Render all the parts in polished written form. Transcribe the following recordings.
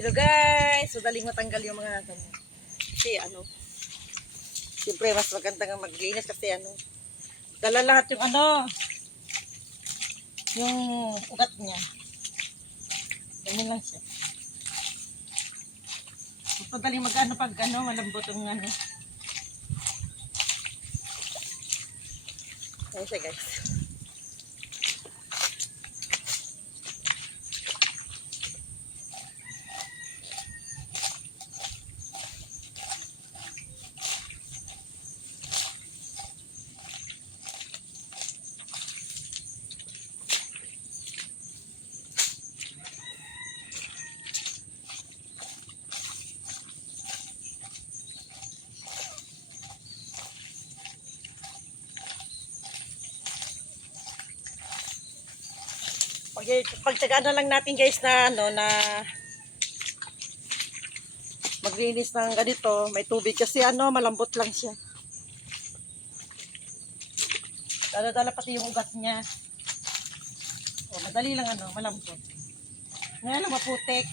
Hello guys, madaling matanggal yung mga kasi siyempre mas maganda nga maglinis kasi dala lahat yung yung ugat niya. Ganyan lang siya. Mas madaling pag malambot yung Ayan siya guys. Pagtsagaan na lang natin guys na maglinis ng ganito, may tubig kasi malambot lang siya. Dala-dala pati yung ugat niya. Madali lang malambot. Ngayon lang maputik.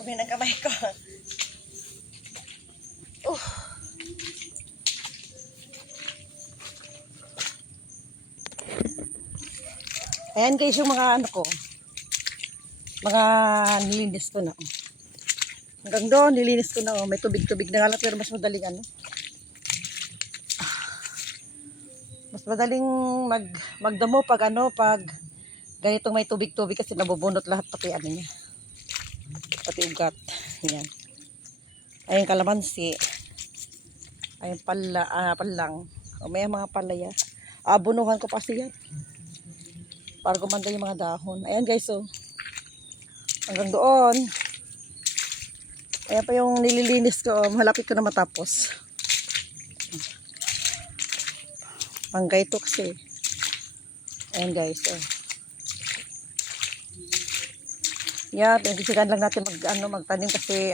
May nagkamay ko. Ayan guys yung mga mga nilinis ko na. Hanggang doon nilinis ko na. May tubig-tubig na nga lang pero mas madaling mas madaling magdamo pag pag ganitong may tubig-tubig kasi nabubunot lahat pati niya. Pati ugat. Ayan. Ayan kalamansi. Ayan palang. May mga palaya. Abunuhan ko pa siya. Para gumanda yung mga dahon. Ayan guys hanggang doon. Ayan pa yung nililinis ko. Malapit ko na matapos. Panggay ito kasi. Ayan guys Yeah, pinagsigan lang natin magtanim kasi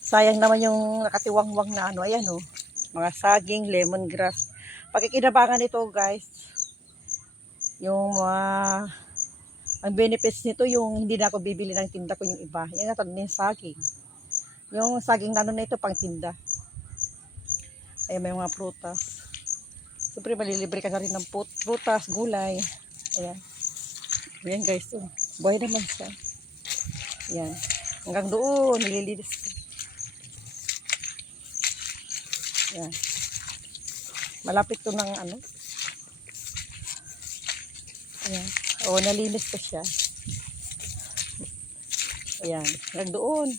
sayang naman yung nakatiwangwang na ayan mga saging, lemongrass. Pagkikinabangan ito guys, yung ang benefits nito yung hindi na ako bibili ng tinda ko yung iba. Yan nga yung saging. Yung saging na ito pang tinda. Ayan may mga prutas. Siyempre malilibre ka na rin ng prutas, gulay. Ayan. Ayan guys, buhay naman siya. Ayan. Hanggang doon, nililinis ko. Ayan. Malapit to ng Ayan. Nalinis ko siya. Ayan. Hanggang doon.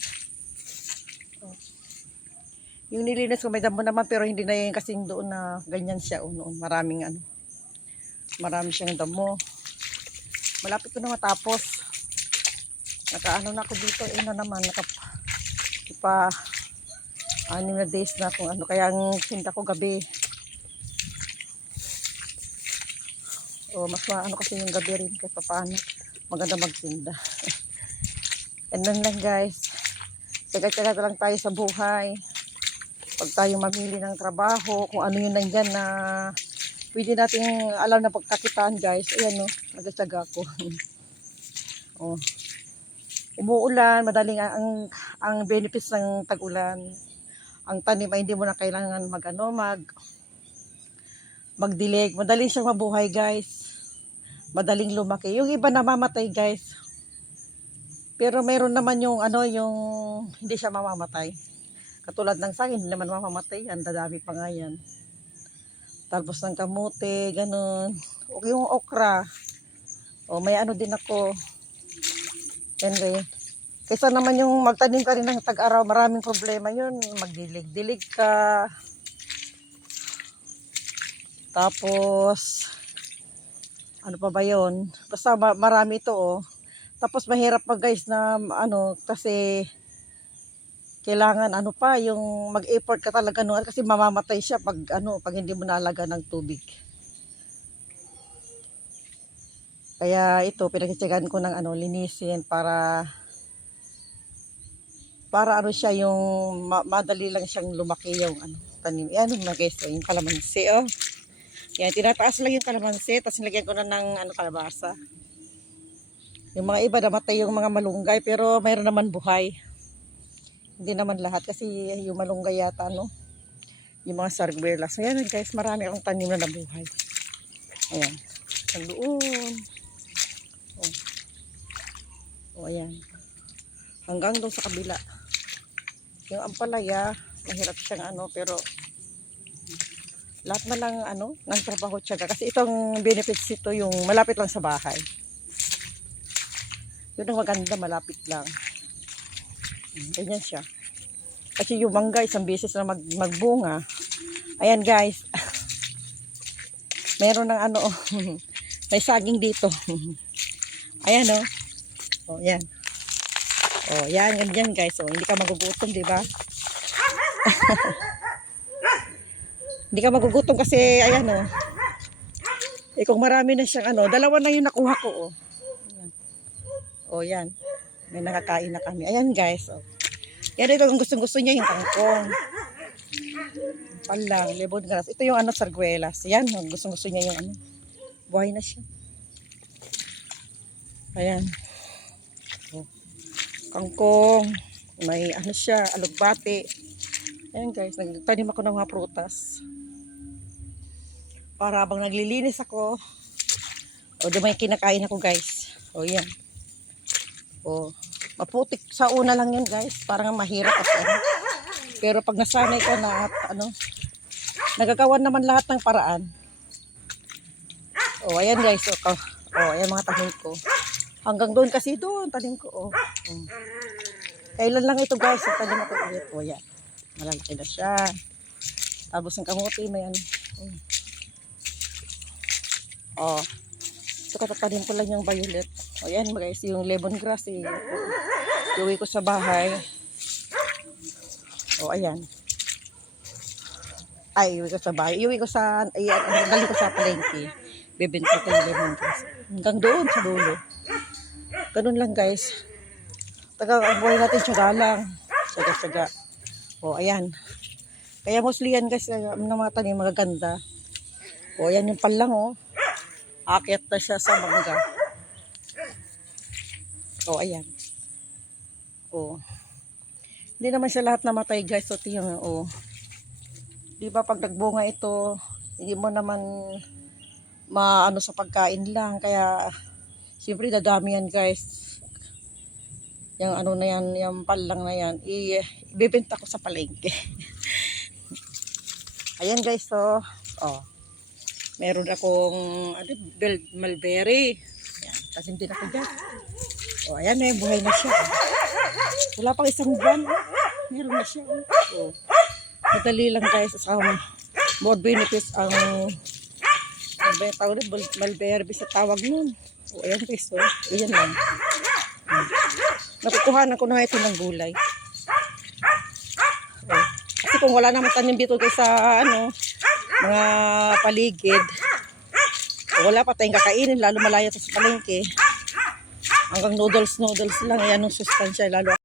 Yung nilinis ko may damo naman pero hindi na yun kasing doon na ganyan siya. Noon. Marami siyang damo. Malapit ko na matapos. Nakaano na ako dito. Na naman. Naka 6 na days na kung Kaya ang tinda ko gabi. Mas kasi yung gabi rin. Kaya paano. Maganda magtinda. And lang guys. Tsaga-tsaga lang tayo sa buhay. Pag tayo mamili ng trabaho. Kung ano yun nandyan na pwede nating alam na pagkakitaan guys. Ayan nagtsaga ko. Umuulan, madaling ang benefits ng tag-ulan. Ang tanim ay hindi mo na kailangan magdilig. Madaling siyang mabuhay, guys. Madaling lumaki. Yung iba namamatay, guys. Pero meron naman yung ano, yung hindi siya mamamatay. Katulad ng saging, hindi naman mamamatay. Ang dadami pa nga yan. Tapos ng kamote, ganun. O yung okra. O may ano din ako. Yan guys. Kaysa naman yung magtanim ka rin ng tag-araw, maraming problema yun. Magdilig-dilig ka. Tapos, ano pa ba yun? Basta marami ito oh. Tapos mahirap pa guys na ano, kasi kailangan ano pa, yung mag-effort ka talaga noon kasi mamamatay siya pag ano, pag hindi mo nalaga ng tubig. Kaya ito, pinagtitiyagaan ko ng ano, linisin para ano siya yung madali lang siyang lumaki yung ano, tanim. Yan mga guys, yung kalamansi oh. Yan, tinataas lang yung kalamansi, tapos nilagyan ko na ng ano, kalabasa. Yung mga iba namatay yung mga malunggay, pero mayroon naman buhay. Hindi naman lahat kasi yung malunggay yata, no? Yung mga sarguelas. Ayan guys, marami akong tanim na nabuhay. Ayan. Ang doon. Oh, ayan. Hanggang doon sa kabila. Yung ampalaya, mahirap siyang ano, pero lahat na lang ano, ng trabaho tiyaga. Kasi itong benefits ito yung malapit lang sa bahay. Yun ang maganda, malapit lang. Ganyan siya. Kasi yung mangga, isang beses na magbunga. Ayan guys. Meron ng ano, may saging dito. Ayan oh. Oh, yan. Oh, yan, ganyan guys. Oh, hindi ka magugutom, di ba? Hindi ka magugutom kasi, ayan oh. Eh kung marami na siyang ano, dalawa na yung nakuha ko oh. Ayan. Oh, yan. May nakakain na kami. Ayan guys. Oh. Yan ito, kung gustong-gusto niya yung kangkong. Palang, lemongrass. Ito yung ano, sarguelas. Yan, gustong-gusto niya yung ano. Buhay na siya. Ayan. Oh. Kangkong. May ano siya, alugbate. Ayan guys, nagtanim ako ng mga prutas. Para habang naglilinis ako, o di may kinakain ako guys. O yan. O, maputik sa una lang yun guys. Parang mahirap at ano. Pero pag nasanay ko na at ano, nagagawa naman lahat ng paraan. O, ayan guys. O, ayan mga tanim ko. Hanggang doon kasi doon, tanim ko. O. Kailan lang ito guys, tanim ako ulit. O, yan. Malalaki na siya. Tapos ng kamote, may ano. O. So, katatanim ko lang yung violet. O, yan guys, yung lemongrass eh. Iuwi ko sa bahay. O, ayan. Ay, iuwi ko sa bahay. Iuwi ko sa, galing ko sa palengke. Bibenta ko yung lemongrass. Hanggang doon sa dulo. Ganun lang guys. Buhay natin siya lang. Saga-saga. O, ayan. Kaya mostly yan guys, ng mga tanim magaganda. O, ayan yung palang o. Aakyat na siya sa mangga. O, ayan. O. Hindi naman siya lahat namatay guys. O, tingnan o. Di ba pag nagbunga ito, hindi mo naman maano sa pagkain lang. Kaya, siyempre dadami yan guys. Yung ano na yan, yung palang na yan, ibibenta ko sa palengke. Ayan guys, so, oh. Meron akong mulberry. Ayan, kasi din ako dyan. O, ayan na yung buhay na siya. Wala pang isang buwan. Meron na siya. O, madali lang guys. More benefits ang mulberry sa tawag nun. O, ayan guys. O, ayan lang. Nakukuhanan ko na ito ng gulay. O, kasi kung wala naman tanim dito guys sa ano, mga paligid, wala pa tayong kakainin, lalo malaya sa palengke. Hanggang noodles lang, yan ang sustansya, lalo